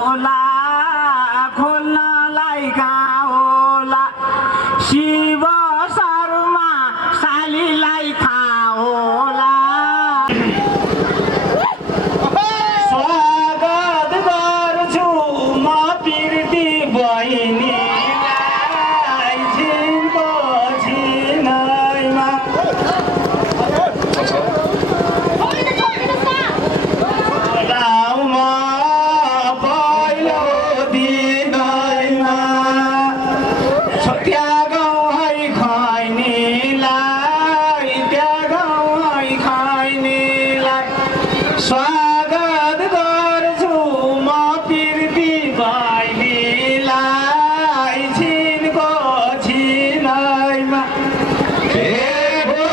होला खोल्नलाई कहाँ होला शिव शर्मा सालीलाई थाहा होला स्वागत गर्छु म पिर्ती बहिनीलाई छिनको छिनैमा स्वागत गर्छु म पिर्ती बहिनीलाई छिनको छिनैमा के भो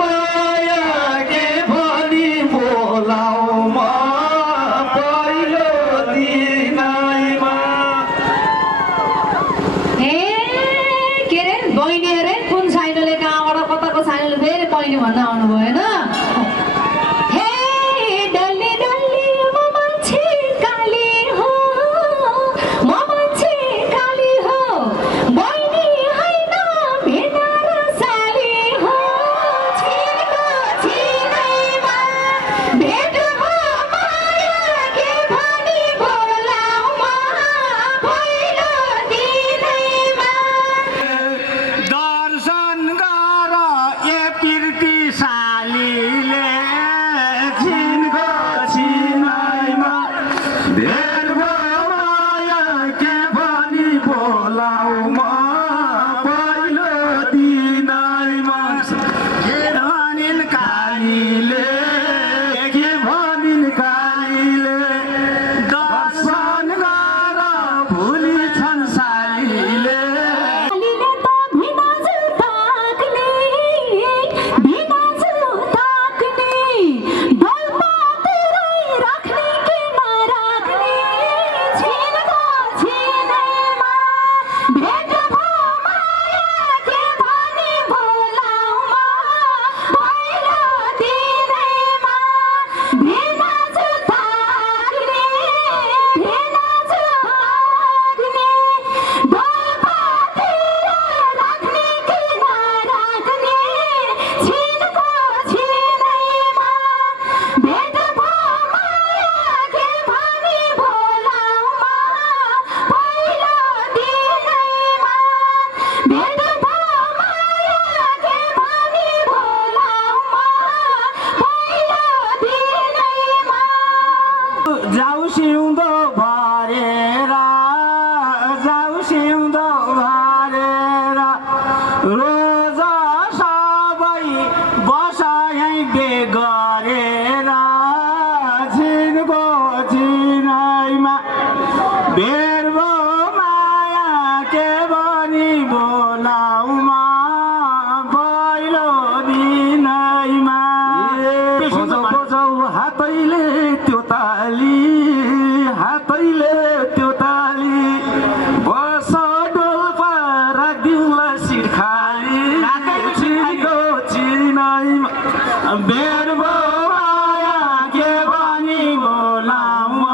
माया के भनी बोलाऊ म पहिलो दिनैमा ए के रे बहिनी रे कुन साइनले कहाँबाट कताको साइनले फेरि बहिनी भन्न आउनु भएन जाऊ सिउँदो भरेर रोज सबै बस यहीँ बेगरेर छिनको छिनैमा भेट्बो माया के भनी बोलाऊ म पहिलो दिनैमा बजाऊ हातैले त्यो ताली बस डोल्पा राखिदिउँला सिट खाली छिनको छिनैमा भेट्बो माया के भनी बोलाऊ म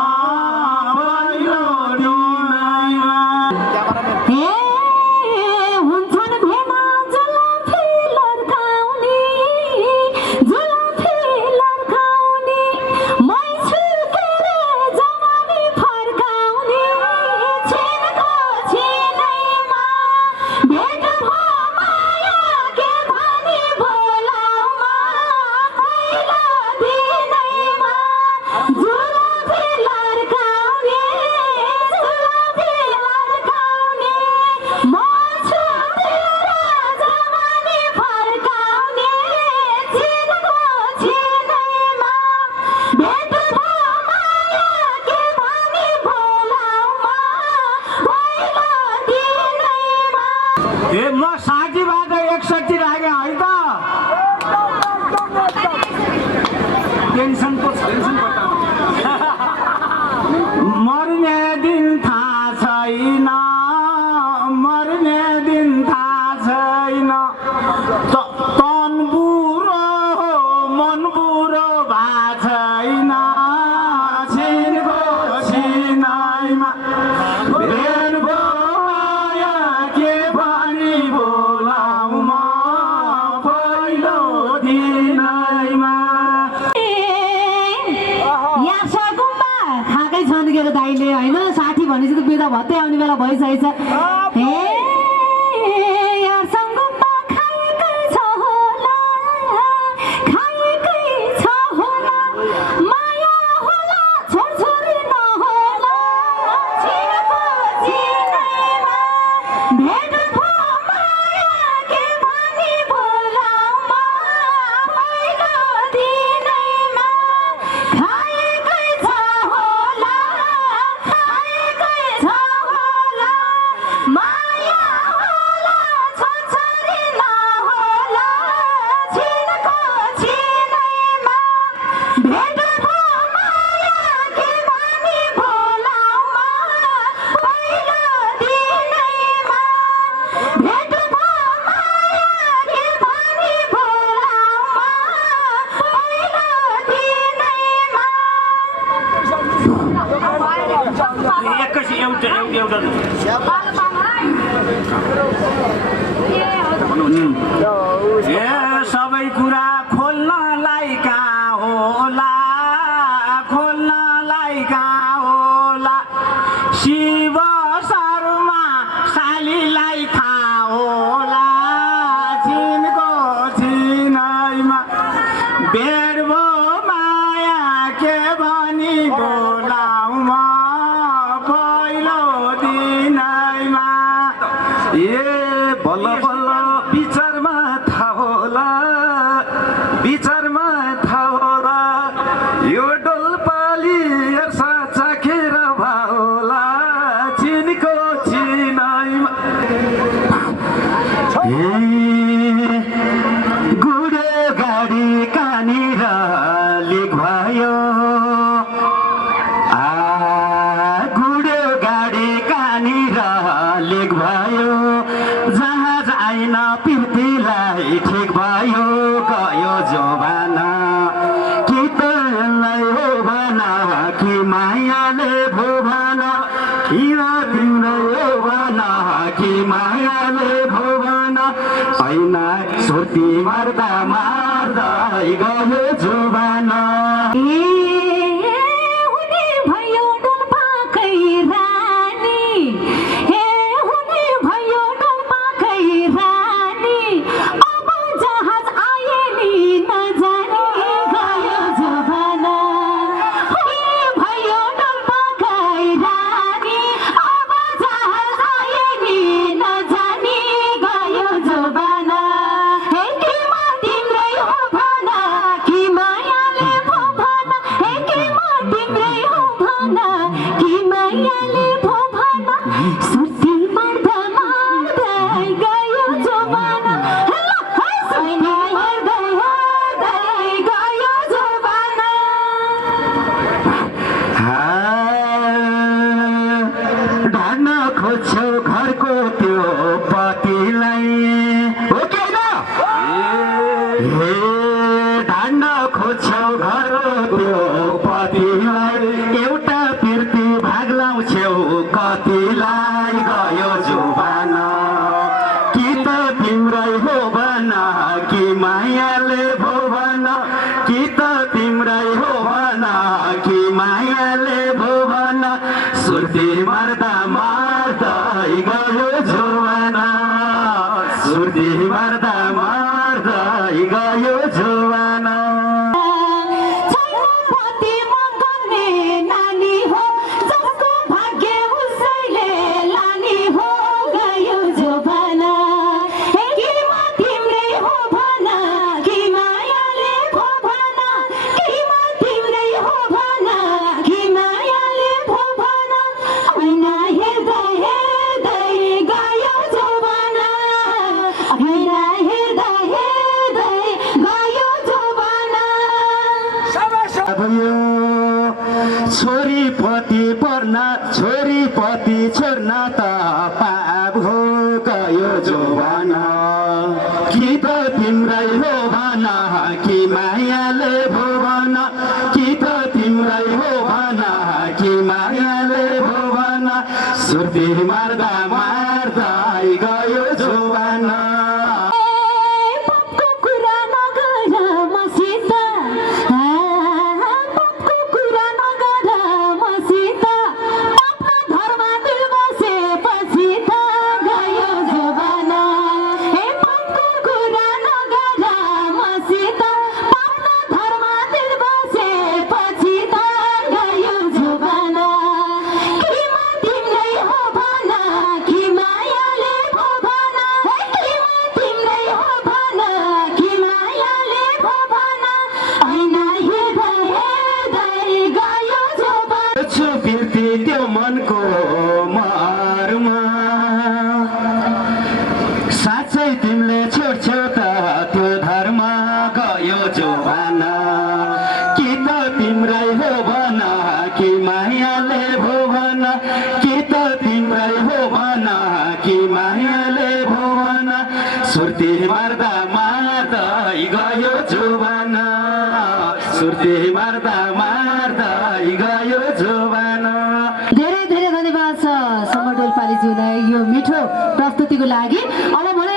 पहिलो दिनैमा भेट भयो माया के भनी बोलाऊ म पहिलो दिनैमा। यहाँ सगुम्बा खाएकै छन् के दाइले होइन, साथी भनेपछि त बिदा भत्तै आउने बेला भइसकेछ। यहाँ सगुम्बा खाएकै छ होला, खाएकै छ होला, माया होला छोरछोरी नहोला, चिनेको चिनैमा भेट भयो माया के भनी बोलाऊ म पहिलो दिनैमा। खाएकै छ होला, खाएकै छ होला, माया होला छोरछोरी नहोला, चिनेको चिनैमा भेट भयो माया के भनी बोलाऊ म पहिलो दिनैमा। भेट भयो माया के भनी बोलाऊ म पहिलो दिनैमा। एकैछिन एउटा ए सबै कुरा खोल्नलाई कहाँ होला, खोल्नलाई कहाँ होला, शिव शर्मा सालीलाई थाहा होला, चिनको चिनैमा भेट भयो माया के भनी बोलाऊ म पहिलो दिनैमा। ए बल्ल बल्ल विचारमा थाहा होला, विचारमा थाहा होला, यो डोल्पाली हेर्सा चाखेर भा होला, चिनको चिनैमा। गुडे गाडी कहाँनिर लिक भयो, गुडे गाडी कहाँनिर लिक भयो, जहाज आइन पृथ्वीलाई ठिक भयो, गयो जोबाना कि तँलाई हो भना कि मायाले भो भना, किन तिम्रै हो भना कि मायाले भो भना, ऐना सुर्ती मार्दा मार्दै गयो जोबाना। हुने भयो डोल्पाकै रानी, हुने भयो डोल्पाकै रानी, अब जहाज आए नि नजानी गयो जोबाना। हुने भयो डोल्पाकै रानी, अब जहाज आए नि नजानी गयो जोबाना। केमा तिम्रै हो भना कि मायाले भो भना, केमा तिम्रै हो भना कि मायाले भो भना, सुर्ती मार्दा मार्दै गयो जोबाना, सुर्ती मार्दै मार्दै गयो जोबाना। ढाड्न खोज्छौ घरको त्यो पतिलाई, हो कि होइन? ढाड्न खोज्छौ घरको त्यो पतिलाई, एउटा पिर्ती भाग लाउँछौ कतिलाई गयो जोबाना, कि त तिम्रै हो भना कि मायाले भो भना, कि त तिम्रै हो भना कि मायाले भो भना, सुर्ती मार्दा मार्दै गयो जोबाना, सुर्ती मार्दा मार्दै गयो जोबाना। छैनपति मगन्ने नानी हो, जसको भाग्य उसैले लानी हो गयो जोबाना। केमा तिम्रै हो भना कि मायाले भो भना, केमा तिम्रै हो भना कि मायाले भो भना, ऐना हेर्दै हेर्दै गयो जोबाना, ऐना हेर्दै हेर्दै गयो जोबाना। भयो छोरी पति पर्ना, छोरी पति छोड्न त पाप हो गयो जोबाना, कि त तिम्रै हो भना कि मायाले भो भना, कि त तिम्रै हो भना कि मायाले भो भना, सुर्ती मार्दा मार्दा गयो जोवान पापको कुरा नगर मसित पापको कुरा नगर मसित पापमा धर्म दिल बसेपछि त गयो जोवान पापको कुरा नगर मसित पापमा धर्म दिल बसेपछि त गयो जोवान किमा तिम्रै हो भन कि मायाले भो भन किमा तिम्रै हो भन कि मायाले भो भन ऐना हेर्दै हेर्दै गयो जोवान छु बिर्ती त्यो मनको मारमा साँच्चै तिमीले छोड्छौ त त्यो धर्म गयो जोवान कि त तिम्रै हो भन कि मायाले भो भन कि त तिम्रै हो भन कि मायाले भो भन सुर्ती मार्दा मार्दै गयो जोवान सुर्ती मार्दा मार्दै गयो जोवान धेरै धेरै धन्यवाद छ समर डोल्पालीज्यूलाई यो मिठो प्रस्तुतिको लागि अब भने